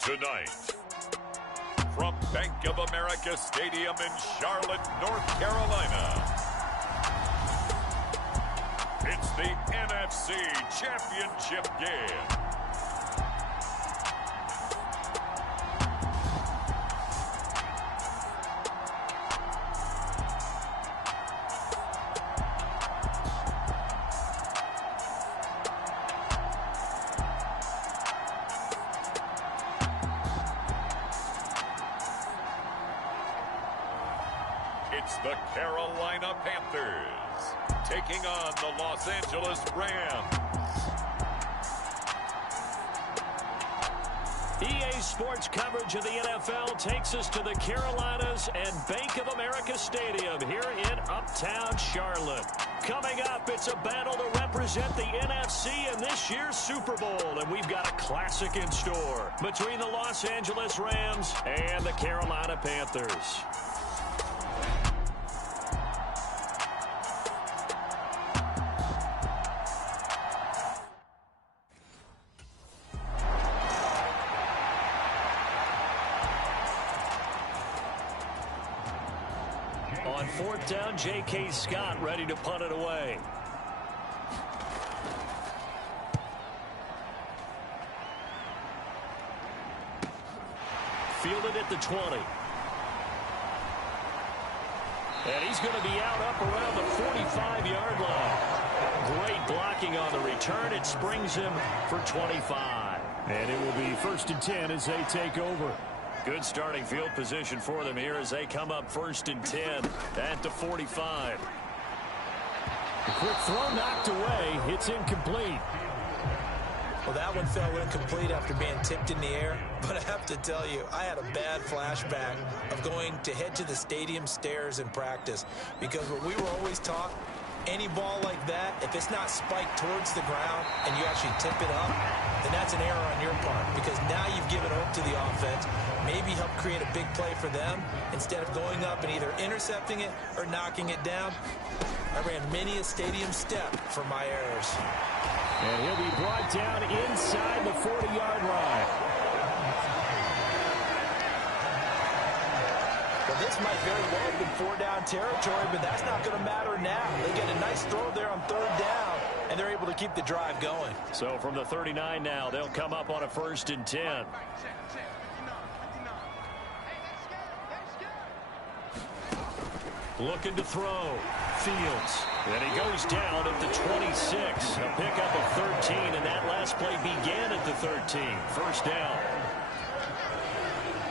Tonight, from Bank of America Stadium in Charlotte, North Carolina, it's the NFC Championship game. It's the Carolina Panthers taking on the Los Angeles Rams. EA Sports coverage of the NFL takes us to the Carolinas and Bank of America Stadium here in Uptown Charlotte. Coming up, it's a battle to represent the NFC in this year's Super Bowl, and we've got a classic in store between the Los Angeles Rams and the Carolina Panthers. On fourth down, J.K. Scott ready to punt it away. Fielded at the 20. And he's going to be out up around the 45-yard line. Great blocking on the return. It springs him for 25. And it will be 1st and 10 as they take over. Good starting field position for them here as they come up 1st and 10 at the 45. A quick throw knocked away. It's incomplete. Well, that one fell incomplete after being tipped in the air. But I have to tell you, I had a bad flashback of going to head to the stadium stairs in practice. Because what we were always taught, any ball like that, if it's not spiked towards the ground and you actually tip it up, then that's an error on your part. Because now you've given hope to the offense. Maybe help create a big play for them instead of going up and either intercepting it or knocking it down. I ran many a stadium step for my errors. And he'll be brought down inside the 40-yard line. Well, this might very well have been 4-down territory, but that's not going to matter now. They get a nice throw there on 3rd down, and they're able to keep the drive going. So from the 39 now, they'll come up on a 1st and 10. Looking to throw. Fields. And he goes down at the 26. A pickup of 13, and that last play began at the 13. 1st down.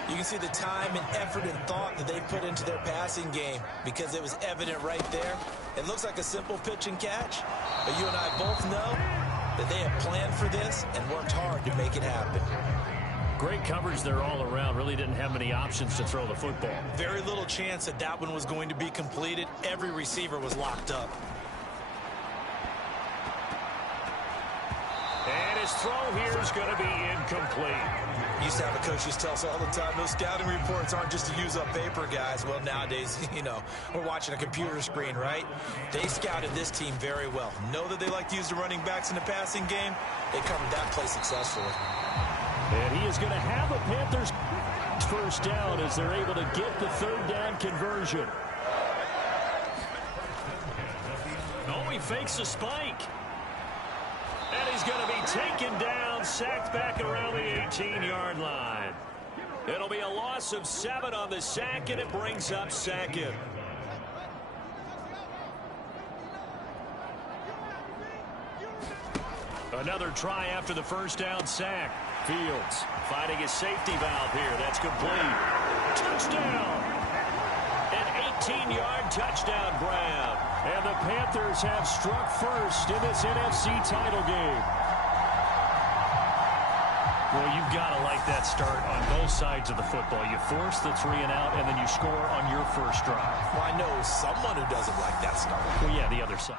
You can see the time and effort and thought that they put into their passing game because it was evident right there. It looks like a simple pitch and catch, but you and I both know that they have planned for this and worked hard to make it happen. Great coverage there all around. Really didn't have many options to throw the football. Very little chance that that one was going to be completed. Every receiver was locked up. And his throw here is going to be incomplete. Used to have a coach used to tell us all the time, those scouting reports aren't just to use up paper, guys. Well, nowadays, you know, we're watching a computer screen, right? They scouted this team very well. Know that they like to use the running backs in the passing game. They covered that play successfully. And he is going to have a Panthers 1st down as they're able to get the 3rd down conversion. Oh, he fakes a spike. And he's going to be taken down, sacked back around the 18-yard line. It'll be a loss of 7 on the sack, and it brings up 2nd. Another try after the 1st down sack. Fields finding his safety valve here. That's complete. Touchdown! An 18-yard touchdown grab. And the Panthers have struck first in this NFC title game. Well, you've got to like that start on both sides of the football. You force the 3 and out, and then you score on your first drive. Well, I know someone who doesn't like that start. Well, yeah, the other side.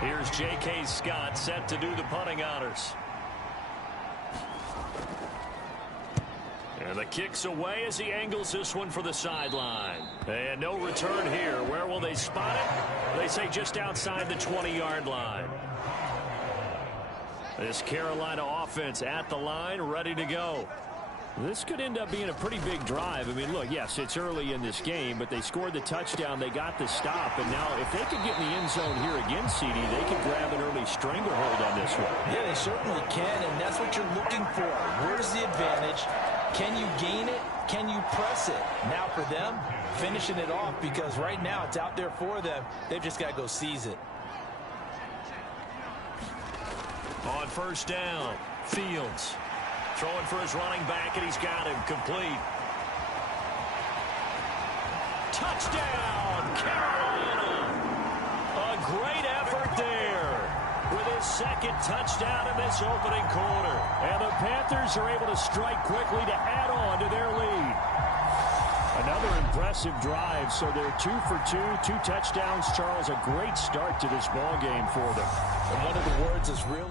Here's J.K. Scott set to do the punting honors. And the kick's away as he angles this one for the sideline. And no return here. Where will they spot it? They say just outside the 20-yard line. This Carolina offense at the line, ready to go. This could end up being a pretty big drive. I mean, look, yes, it's early in this game, but they scored the touchdown. They got the stop. And now if they could get in the end zone here again, CD, they could grab an early stranglehold on this one. Yeah, they certainly can, and that's what you're looking for. Where's the advantage? Can you gain it? Can you press it? Now for them, finishing it off, because right now it's out there for them. They've just got to go seize it. On first down, Fields throwing for his running back, and he's got him complete. Touchdown, Carolina! A great effort there with his second touchdown in this opening quarter. And the Panthers are able to strike quickly to add on to their lead. Another impressive drive, so they're 2 for 2, 2 touchdowns. Charles, a great start to this ball game for them. And one of the words is really...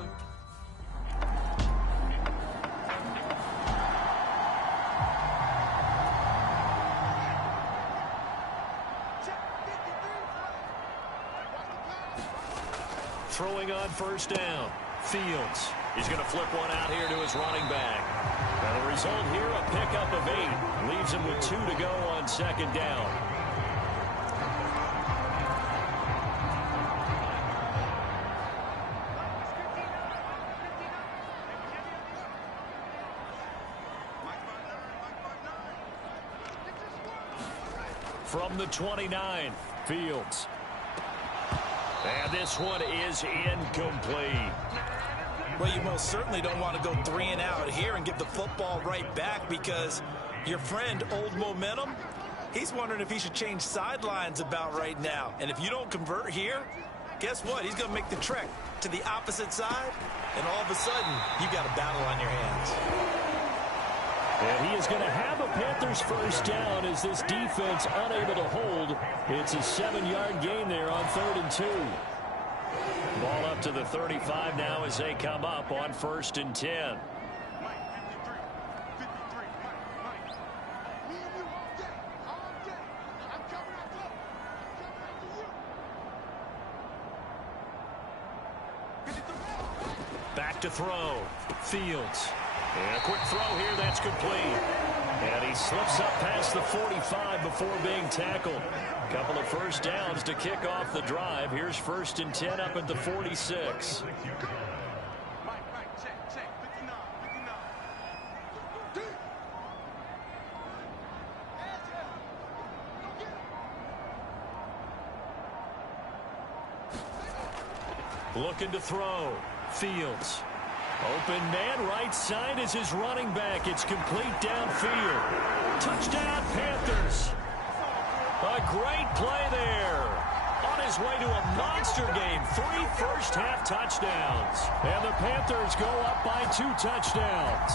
Throwing on first down, Fields. He's going to flip one out here to his running back. And the result here, a pickup of 8. Leaves him with 2 to go on second down. From the 29, Fields. And this one is incomplete. Well, you most certainly don't want to go 3 and out here and give the football right back, because your friend, Old Momentum, he's wondering if he should change sidelines about right now. And if you don't convert here, guess what? He's going to make the trek to the opposite side, and all of a sudden, you've got a battle on your hands. And he is going to have a Panthers first down as this defense unable to hold. It's a 7-yard gain there on 3rd and 2. Ball up to the 35 now as they come up on 1st and 10. Back to throw. Fields. And a quick throw here, that's complete. And he slips up past the 45 before being tackled. Couple of first downs to kick off the drive. Here's 1st and 10 up at the 46. Looking to throw. Fields. Open man, right side is his running back. It's complete downfield. Touchdown, Panthers. A great play there. On his way to a monster game. 3 first-half touchdowns. And the Panthers go up by 2 touchdowns.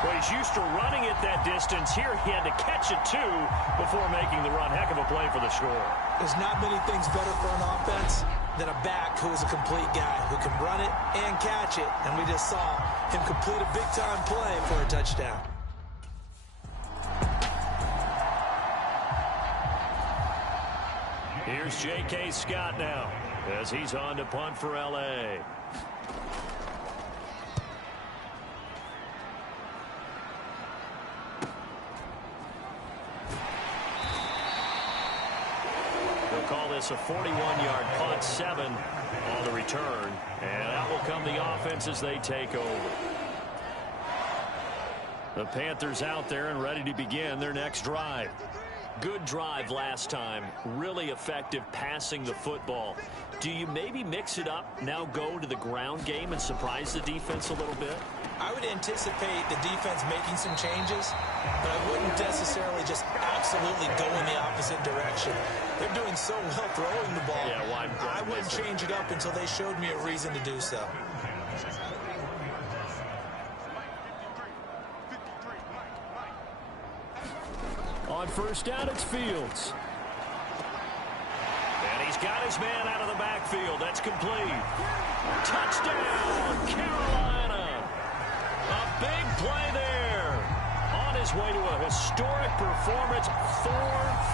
Well, he's used to running it that distance. Here he had to catch it, too, before making the run. Heck of a play for the score. There's not many things better for an offense than a back who is a complete guy who can run it and catch it. And we just saw him complete a big-time play for a touchdown. Here's J.K. Scott now as he's on to punt for L.A. Call this a 41-yard punt, 7 on the return. And out will come the offense as they take over. The Panthers out there and ready to begin their next drive. Good drive last time. Really effective passing the football. Do you maybe mix it up, now go to the ground game and surprise the defense a little bit? I would anticipate the defense making some changes, but I wouldn't necessarily just absolutely go in the opposite direction. They're doing so well throwing the ball. Yeah, why I wouldn't change it up until they showed me a reason to do so. On first down, it's Fields. And he's got his man out of the backfield. That's complete. Touchdown, Carolina. A big play there. his way to a historic performance, 4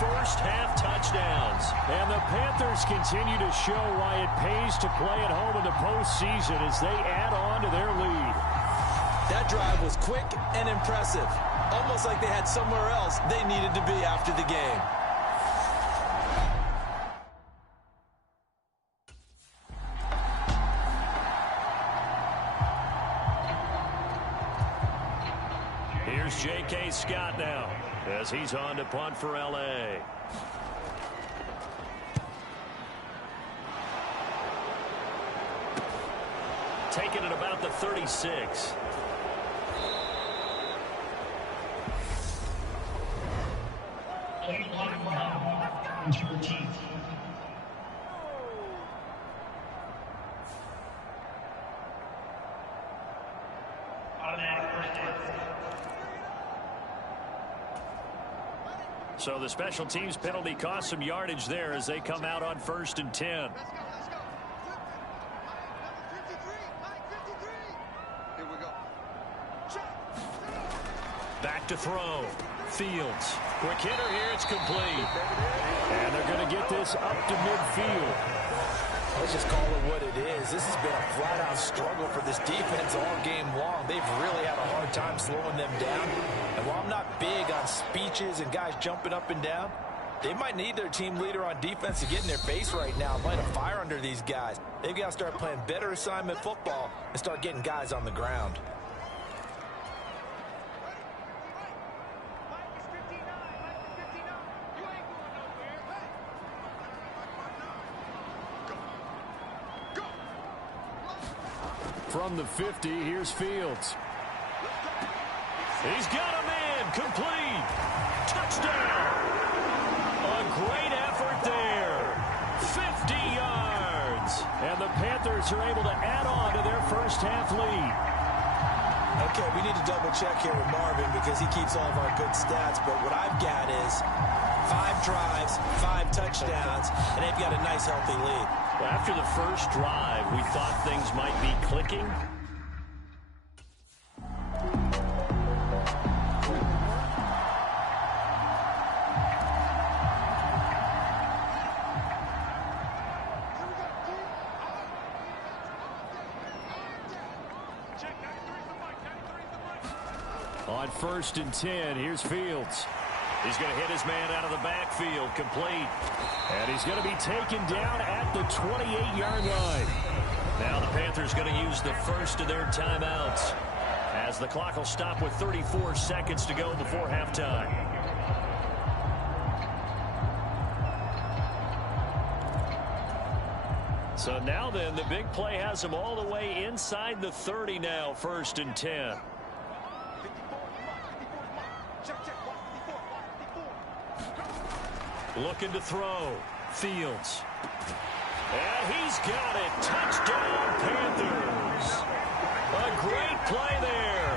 first-half touchdowns. And the Panthers continue to show why it pays to play at home in the postseason as they add on to their lead. That drive was quick and impressive, almost like they had somewhere else they needed to be after the game. Here's J.K. Scott now as he's on to punt for L.A. Taking it about the 36. So the special teams penalty cost some yardage there as they come out on 1st and 10. Back to throw. Fields. Quick hitter here. It's complete. And they're going to get this up to midfield. Let's just call it what it is. This has been a flat-out struggle for this defense all game long. They've really had a hard time slowing them down. And while I'm not big on speeches and guys jumping up and down, they might need their team leader on defense to get in their face right now and light a fire under these guys. They've got to start playing better assignment football and start getting guys on the ground. From the 50, here's Fields. He's got a man. Complete. Touchdown. A great effort there. 50 yards. And the Panthers are able to add on to their first half lead. Okay, we need to double check here with Marvin because he keeps all of our good stats. But what I've got is 5 drives, 5 touchdowns, and they've got a nice, healthy lead. Well, after the first drive, we thought things might be clicking. On 1st and 10, here's Fields. He's going to hit his man out of the backfield. Complete. And he's going to be taken down at the 28-yard line. Now the Panthers going to use the first of their timeouts as the clock will stop with 34 seconds to go before halftime. So now then, the big play has them all the way inside the 30 now, 1st and 10. Looking to throw. Fields. And he's got it. Touchdown, Panthers. A great play there.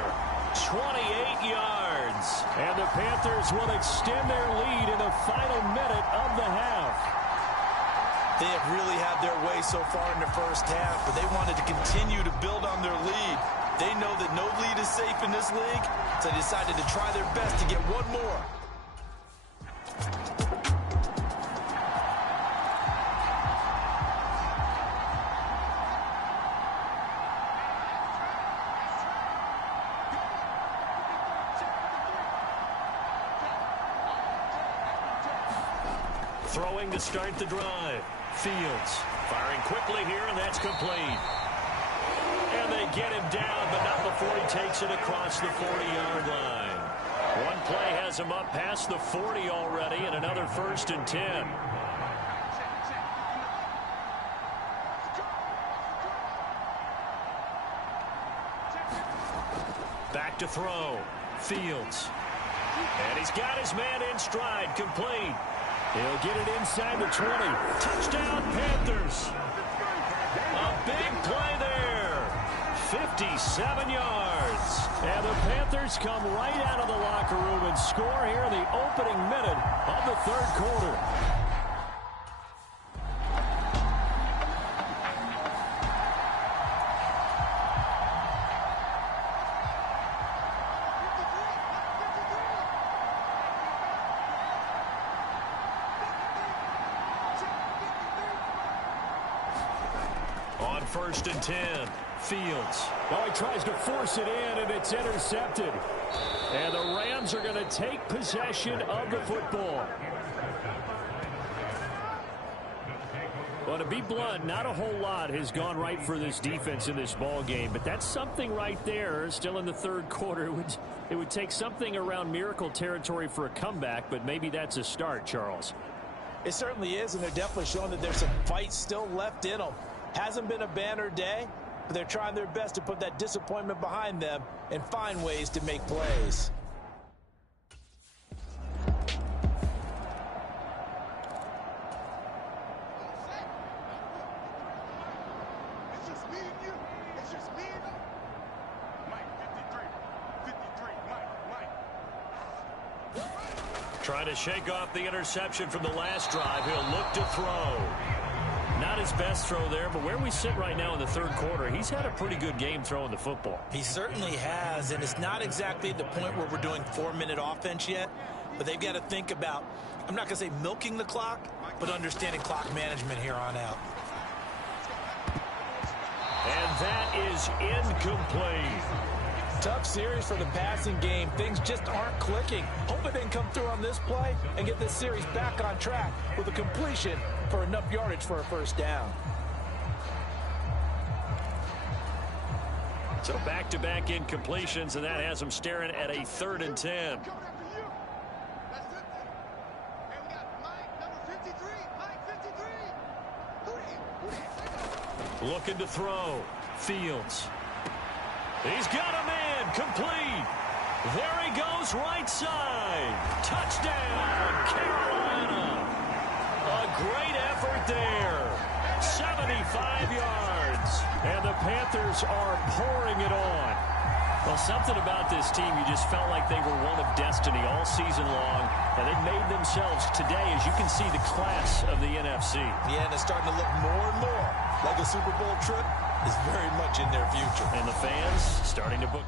28 yards. And the Panthers will extend their lead in the final minute of the half. They have really had their way so far in the first half, but they wanted to continue to build on their lead. They know that no lead is safe in this league, so they decided to try their best to get one more. Throwing to start the drive. Fields firing quickly here, and that's complete. And they get him down, but not before he takes it across the 40-yard line. One play has him up past the 40 already, and another 1st and 10. Back to throw. Fields. And he's got his man in stride. Complete. He'll get it inside the 20. Touchdown, Panthers. A big play there. 57 yards. And the Panthers come right out of the locker room and score here in the opening minute of the 3rd quarter. first and 10. Fields. Well, he tries to force it in, and it's intercepted. And the Rams are going to take possession of the football. Well, to be blunt, not a whole lot has gone right for this defense in this ball game, but that's something right there. Still in the third quarter, it would take something around miracle territory for a comeback, but maybe that's a start, Charles. It certainly is, and they're definitely showing that there's some fight still left in them. Hasn't been a banner day, but they're trying their best to put that disappointment behind them and find ways to make plays. Trying to shake off the interception from the last drive. He'll look to throw. Not his best throw there, but where we sit right now in the third quarter, he's had a pretty good game throwing the football. He certainly has, and it's not exactly at the point where we're doing 4-minute offense yet, but they've got to think about, I'm not going to say milking the clock, but understanding clock management here on out. And that is incomplete. Tough series for the passing game. Things just aren't clicking. Hope it didn't come through on this play and get this series back on track with a completion for enough yardage for a first down. So back-to-back incompletions, and that has them staring at a 3rd and 10. Looking to throw. Fields. He's got a man complete. There he goes, right side. Touchdown, Carolina. A great effort there. 75 yards. And the Panthers are pouring it on. Well, something about this team, you just felt like they were one of destiny all season long. And they made themselves today, as you can see, the class of the NFC. Yeah, and it's starting to look more and more like a Super Bowl trip is very much in their future. And the fans starting to book.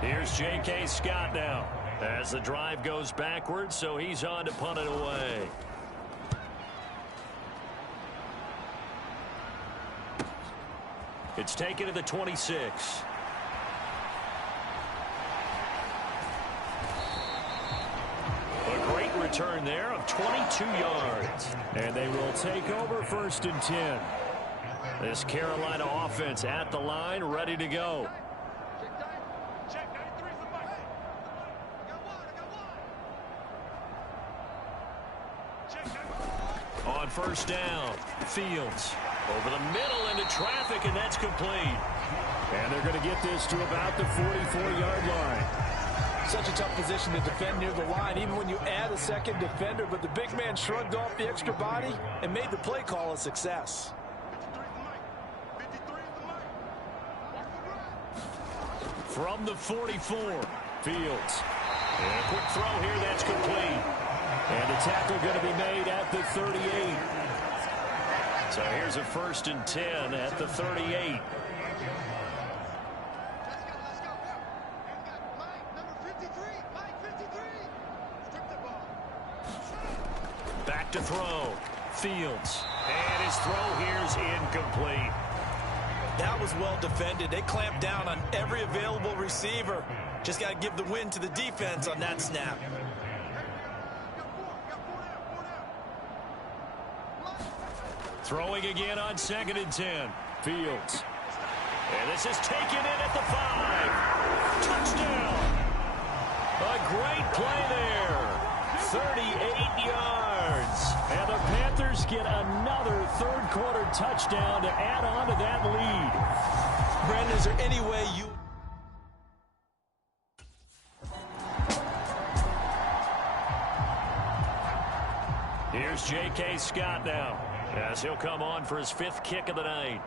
Here's J.K. Scott now as the drive goes backwards, so he's on to punt it away. It's taken to the 26. A great return there of 22 yards. And they will take over 1st and 10. This Carolina offense at the line, ready to go. On 1st down, Fields over the middle into traffic, and that's complete. And they're going to get this to about the 44-yard line. Such a tough position to defend near the line, even when you add a second defender, but the big man shrugged off the extra body and made the play call a success. From the 44, Fields. And a quick throw here, that's complete. And the tackle going to be made at the 38. So here's a 1st and 10 at the 38. Back to throw. Fields. And his throw here's incomplete. That was well defended. They clamped down on every available receiver. Just got to give the win to the defense on that snap. Throwing again on 2nd and 10. Fields. And this is taken in at the 5. Touchdown. A great play there. 38 yards. And the Panthers get another third-quarter touchdown to add on to that lead. Brandon, is there any way you... Here's J.K. Scott now, as he'll come on for his 5th kick of the night.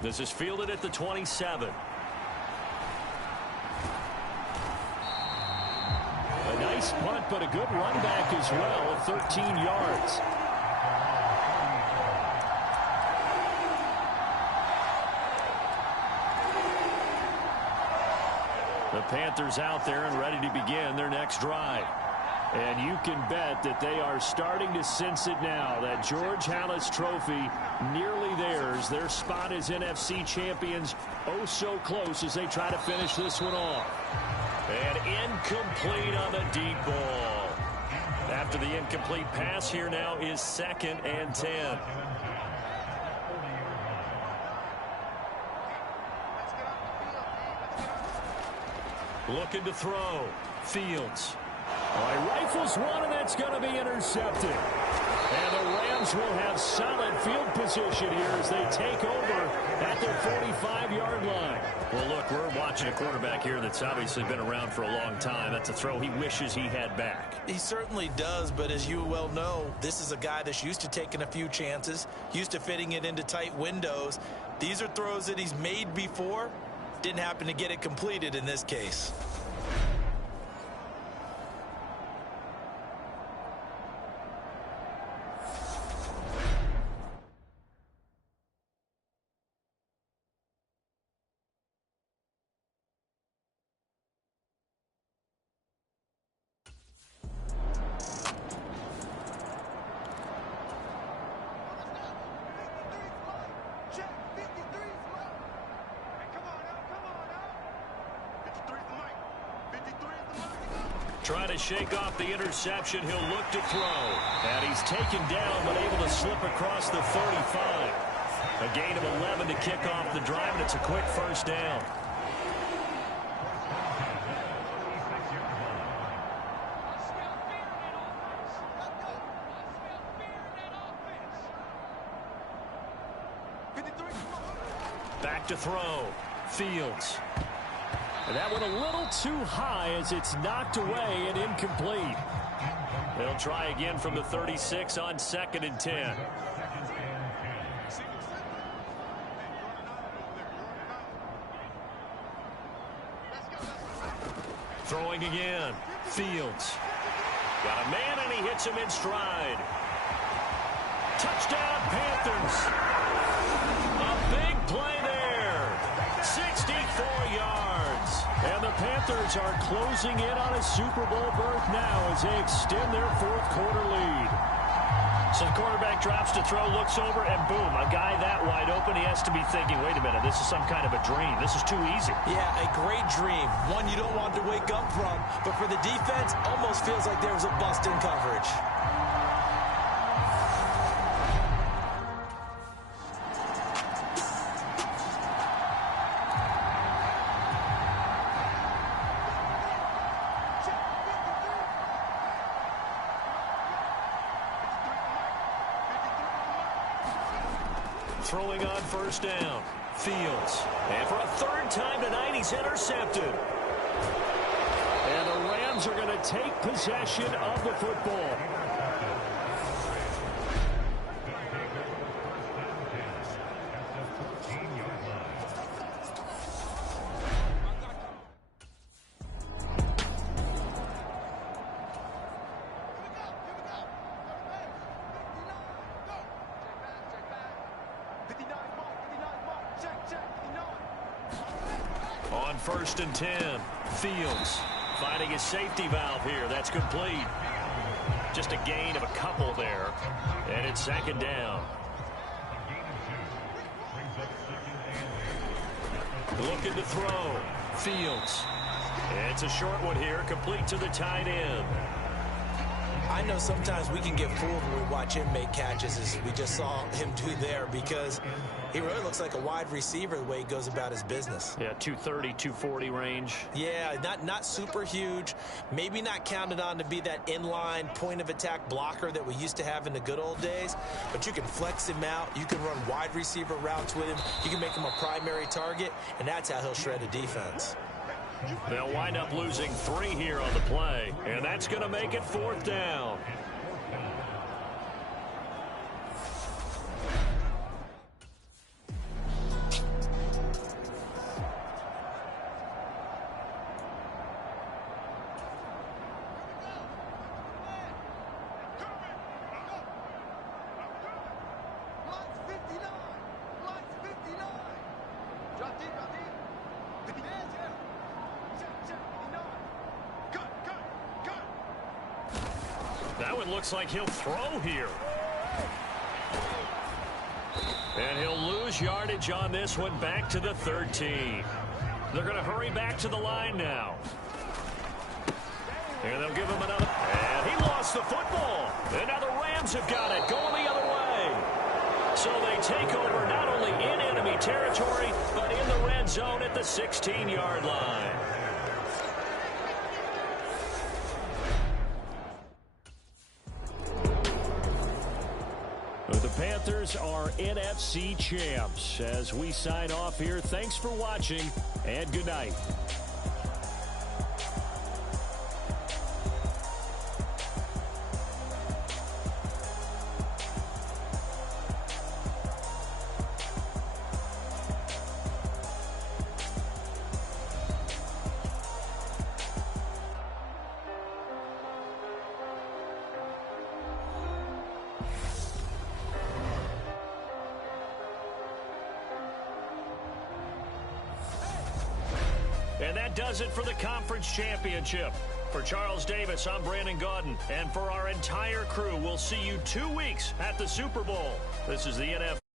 This is fielded at the 27. A nice punt, but a good run back as well of 13 yards. The Panthers out there and ready to begin their next drive. And you can bet that they are starting to sense it now. That George Halas trophy nearly theirs. Their spot as NFC champions oh so close as they try to finish this one off. And incomplete on the deep ball. After the incomplete pass, here now is 2nd and 10. Looking to throw. Fields. He rifles one, and that's going to be intercepted. And the Rams will have solid field position here as they take over at their 45-yard line. Well, look, we're watching a quarterback here that's obviously been around for a long time. That's a throw he wishes he had back. He certainly does, but as you well know, this is a guy that's used to taking a few chances, used to fitting it into tight windows. These are throws that he's made before. Didn't happen to get it completed in this case. Trying to shake off the interception. He'll look to throw. And he's taken down, but able to slip across the 35. A gain of 11 to kick off the drive, and it's a quick first down. Back to throw. Fields. And that one a little too high as it's knocked away and incomplete. They'll try again from the 36 on 2nd and 10. Throwing again. Fields. Got a man, and he hits him in stride. Touchdown, Panthers. A big play there. 64 yards. And the Panthers are closing in on a Super Bowl berth now as they extend their 4th quarter lead. So the quarterback drops to throw, looks over, and boom, a guy that wide open, he has to be thinking, wait a minute, this is some kind of a dream. This is too easy. Yeah, a great dream. One you don't want to wake up from. But for the defense, almost feels like there was a bust in coverage. Throwing on first down. Fields. And for a 3rd time tonight, he's intercepted. And the Rams are going to take possession of the football. On 1st and 10, Fields finding his safety valve here. That's complete. Just a gain of a couple there. And it's 2nd down. Looking to throw. Fields. It's a short one here, complete to the tight end. I know sometimes we can get fooled when we watch him make catches, as we just saw him do there, because he really looks like a wide receiver the way he goes about his business. Yeah, 230, 240 range. Yeah, not super huge. Maybe not counted on to be that inline point-of-attack blocker that we used to have in the good old days, but you can flex him out. You can run wide receiver routes with him. You can make him a primary target, and that's how he'll shred a defense. They'll wind up losing 3 here on the play, and that's going to make it 4th down. That one looks like he'll throw here. And he'll lose yardage on this one, back to the 13. They're going to hurry back to the line now. And they'll give him another. And he lost the football. And now the Rams have got it, going the other way. So they take over not only in enemy territory, but in the red zone at the 16-yard line. The Panthers are NFC champs. As we sign off here, thanks for watching, and good night. And that does it for the conference championship. For Charles Davis, I'm Brandon Gaudin. And for our entire crew, we'll see you 2 weeks at the Super Bowl. This is the NFL.